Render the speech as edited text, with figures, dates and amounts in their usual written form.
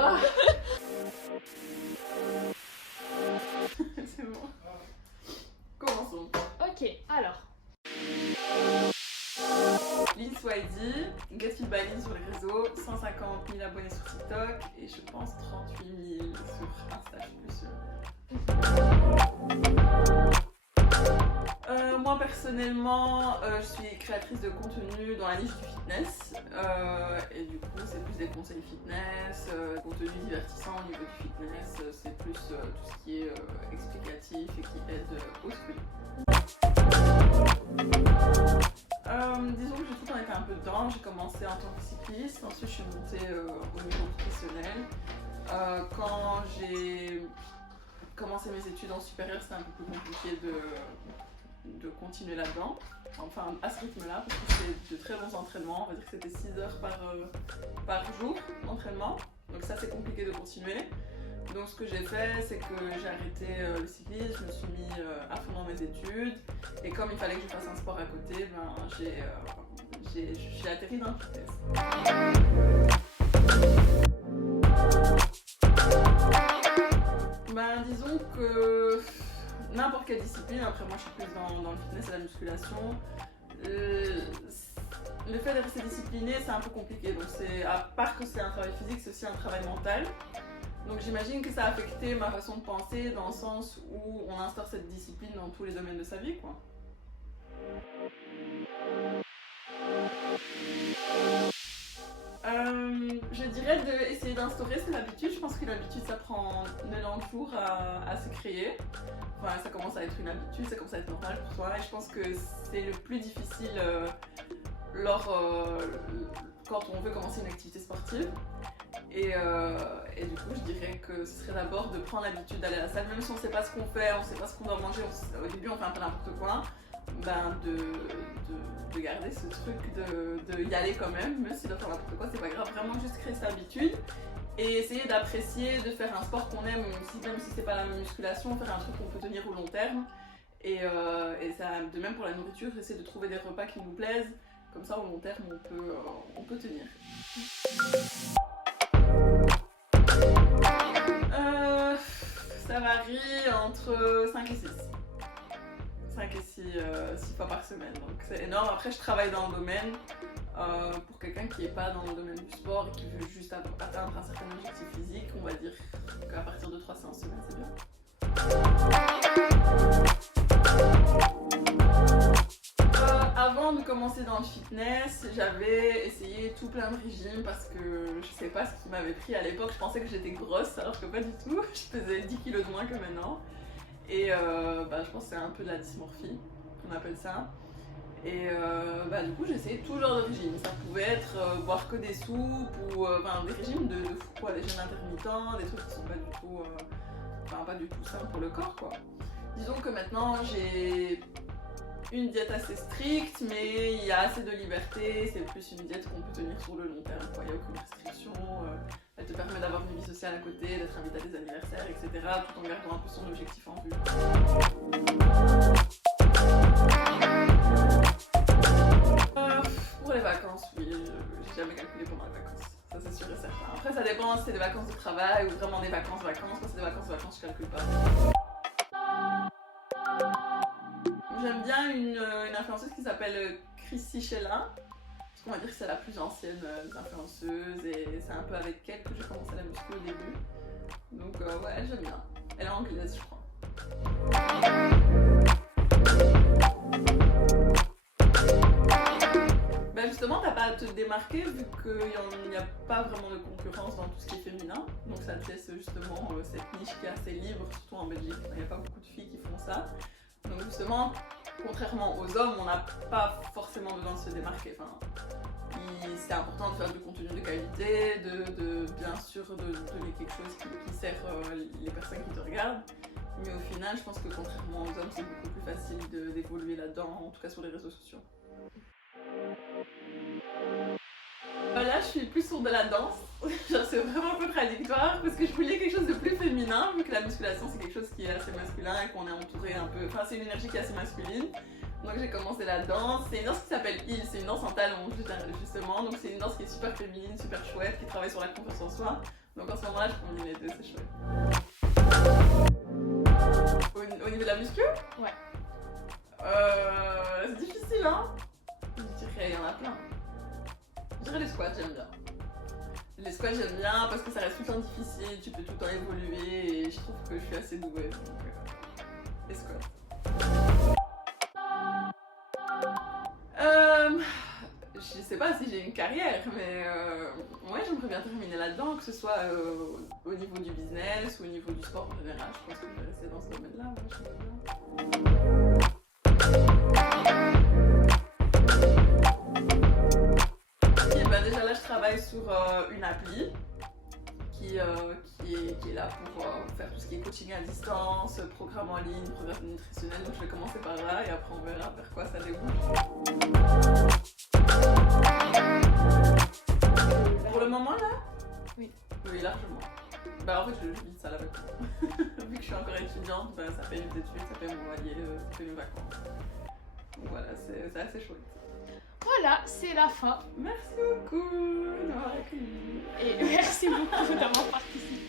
Ah. C'est bon. Commençons. Ok, alors. Lynn Swidey, Get Fit by Lynn sur les réseaux, 150 000 abonnés sur TikTok et je pense 38 000 sur Insta, je suis plus sûre. Moi personnellement, je suis créatrice de contenu dans la niche du fitness et du coup c'est plus des conseils fitness, contenu divertissant au niveau du fitness, c'est plus tout ce qui est explicatif et qui aide au suivi. Disons que j'ai tout le temps été un peu dedans, j'ai commencé en tant que cycliste, ensuite je suis montée au niveau professionnel. Quand j'ai commencé mes études en supérieur, c'était un peu plus compliqué de continuer là-dedans, enfin à ce rythme-là, parce que c'est de très bons entraînements, on va dire que c'était 6 heures par jour d'entraînement, donc ça c'est compliqué de continuer. Donc ce que j'ai fait, c'est que j'ai arrêté le cyclisme, je me suis mis à fond dans mes études, et comme il fallait que je fasse un sport à côté, ben, j'ai atterri dans le fitness. Ben, disons que n'importe quelle discipline, après moi je suis plus dans le fitness et la musculation, le fait de rester discipliné c'est un peu compliqué, donc à part que c'est un travail physique, c'est aussi un travail mental. Donc j'imagine que ça a affecté ma façon de penser dans le sens où on instaure cette discipline dans tous les domaines de sa vie, quoi. Je dirais d'essayer d'instaurer cette habitude. Je pense que l'habitude ça prend 90 jours à se créer. Enfin, ça commence à être une habitude, ça commence à être normal pour toi et je pense que c'est le plus difficile quand on veut commencer une activité sportive. Et du coup, je dirais que ce serait d'abord de prendre l'habitude d'aller à la salle, même si on ne sait pas ce qu'on fait, on ne sait pas ce qu'on doit manger, au début on fait un peu n'importe quoi, ben de garder ce truc de y aller quand même si on doit faire n'importe quoi, c'est pas grave, vraiment juste créer cette habitude et essayer d'apprécier, de faire un sport qu'on aime, même si c'est pas la musculation, faire un truc qu'on peut tenir au long terme. Et ça, de même pour la nourriture, essayer de trouver des repas qui nous plaisent, comme ça au long terme on peut tenir. Ça varie entre 5 et 6. 5 et 6 fois par semaine, donc c'est énorme. Après je travaille dans le domaine, pour quelqu'un qui n'est pas dans le domaine du sport et qui veut juste atteindre un certain objectif physique, on va dire qu'à partir de 3 séances semaine c'est bien. Avant de commencer dans le fitness, j'avais essayé tout plein de régimes parce que je sais pas ce qui m'avait pris à l'époque. Je pensais que j'étais grosse alors que pas du tout. Je pesais 10 kilos de moins que maintenant. Et je pense que c'est un peu de la dysmorphie, qu'on appelle ça. Et du coup j'ai essayé tout genre de régimes. Ça pouvait être boire que des soupes ou des régimes de fou quoi, des jeûnes intermittents, des trucs qui sont pas du tout sains pour le corps quoi. Disons que maintenant j'ai une diète assez stricte, mais il y a assez de liberté, c'est plus une diète qu'on peut tenir sur le long terme, quoi. Il n'y a aucune restriction, elle te permet d'avoir une vie sociale à côté, d'être invité à des anniversaires, etc., tout en gardant un peu son objectif en vue. Pour les vacances, oui, j'ai jamais calculé pendant les vacances, ça c'est sûr et certain. Après ça dépend si c'est des vacances de travail ou vraiment des vacances, quand c'est des vacances je calcule pas. J'aime bien une influenceuse qui s'appelle Chrissy Shella, parce qu'on va dire que c'est la plus ancienne des influenceuses et c'est un peu avec elle que j'ai commencé la muscu au début. Donc ouais, elle j'aime bien. Elle est anglaise je crois. Ben justement, t'as pas à te démarquer vu qu'il n'y a pas vraiment de concurrence dans tout ce qui est féminin. Donc ça te laisse justement cette niche qui est assez libre, surtout en Belgique. Il n'y a pas beaucoup de filles qui font ça. Donc justement, contrairement aux hommes, on n'a pas forcément besoin de se démarquer. Enfin, c'est important de faire du contenu de qualité, bien sûr de donner quelque chose qui sert les personnes qui te regardent. Mais au final, je pense que contrairement aux hommes, c'est beaucoup plus facile d'évoluer là-dedans, en tout cas sur les réseaux sociaux. Là, là, je suis plus sur de la danse. Genre, c'est vraiment contradictoire parce que je voulais quelque chose de plus féminin, vu que la musculation c'est quelque chose qui est assez masculin et qu'on est entouré un peu. Enfin, c'est une énergie qui est assez masculine. Donc, j'ai commencé la danse. C'est une danse qui s'appelle Hill, c'est une danse en talons, justement. Donc, c'est une danse qui est super féminine, super chouette, qui travaille sur la confiance en soi. Donc, en ce moment-là, je combine les deux, c'est chouette. Au niveau de la muscu? Ouais. C'est difficile, hein? Je dirais, il y en a plein. Je dirais les squats, j'aime bien. Les squats, j'aime bien parce que ça reste tout le temps difficile, tu peux tout le temps évoluer et je trouve que je suis assez douée. Donc, les squats. Je sais pas si j'ai une carrière, mais ouais, j'aimerais bien terminer là-dedans, que ce soit au niveau du business ou au niveau du sport en général. Je pense que je vais rester dans ce domaine-là. Ouais, déjà là, je travaille sur une appli qui est là pour faire tout ce qui est coaching à distance, programme en ligne, programme nutritionnel. Donc je vais commencer par là et après on verra vers quoi ça débouche. Pour le moment là? Oui. Oui, largement. Bah en fait je vis ça là-bas. Vu que je suis encore étudiante, bah, ça fait mes études, ça fait mon loyer, ça fait mes vacances. Donc voilà, c'est assez chouette. Voilà, c'est la fin. Merci beaucoup d'avoir écrit. Et merci beaucoup d'avoir participé.